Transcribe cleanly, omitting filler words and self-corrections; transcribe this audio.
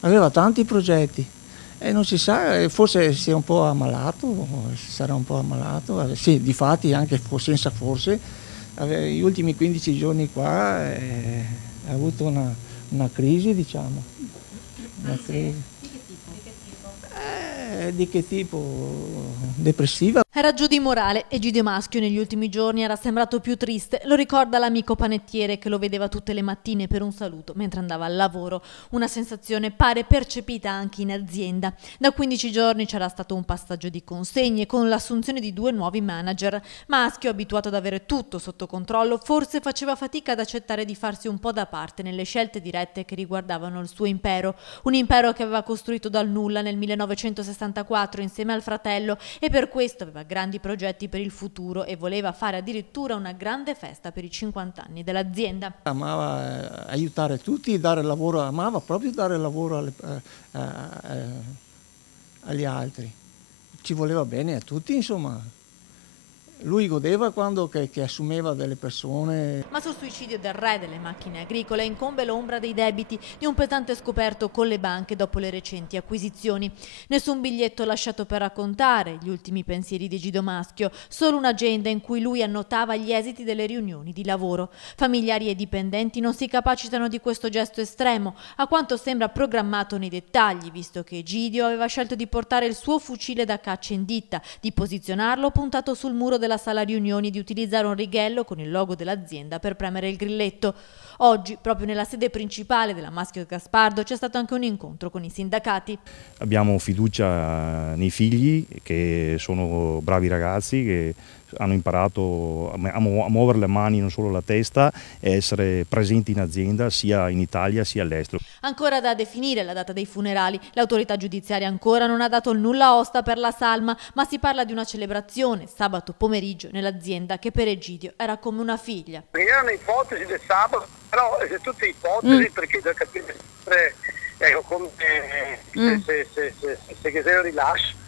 aveva tanti progetti e non si sa, forse si è un po' ammalato, sarà un po' ammalato, sì, difatti anche senza forse, gli ultimi 15 giorni qua ha avuto una crisi, diciamo. Una crisi. Di che tipo? Depressiva? Era giù di morale. Egidio Maschio negli ultimi giorni era sembrato più triste. Lo ricorda l'amico panettiere che lo vedeva tutte le mattine per un saluto mentre andava al lavoro. Una sensazione pare percepita anche in azienda. Da 15 giorni c'era stato un passaggio di consegne con l'assunzione di 2 nuovi manager. Maschio, abituato ad avere tutto sotto controllo, forse faceva fatica ad accettare di farsi un po' da parte nelle scelte dirette che riguardavano il suo impero. Un impero che aveva costruito dal nulla nel 1964 insieme al fratello e per questo aveva grandi progetti per il futuro e voleva fare addirittura una grande festa per i 50 anni dell'azienda. Amava aiutare tutti, dare lavoro, amava proprio dare lavoro agli altri. Ci voleva bene a tutti, insomma. Lui godeva quando che assumeva delle persone. Ma sul suicidio del re delle macchine agricole incombe l'ombra dei debiti di un pesante scoperto con le banche dopo le recenti acquisizioni. Nessun biglietto lasciato per raccontare gli ultimi pensieri di Egidio Maschio, solo un'agenda in cui lui annotava gli esiti delle riunioni di lavoro. Familiari e dipendenti non si capacitano di questo gesto estremo, a quanto sembra programmato nei dettagli, visto che Egidio aveva scelto di portare il suo fucile da caccia in ditta, di posizionarlo puntato sul muro della sala riunioni e di utilizzare un righello con il logo dell'azienda per premere il grilletto. Oggi, proprio nella sede principale della Maschio Gaspardo, c'è stato anche un incontro con i sindacati. Abbiamo fiducia nei figli, che sono bravi ragazzi, che hanno imparato a muovere le mani, non solo la testa, e essere presenti in azienda sia in Italia sia all'estero. Ancora da definire la data dei funerali. L'autorità giudiziaria ancora non ha dato il nulla osta per la salma, ma si parla di una celebrazione sabato pomeriggio nell'azienda che per Egidio era come una figlia. Erano ipotesi del sabato, però tutte ipotesi perché da capire sempre, ecco, come se segretario rilascio.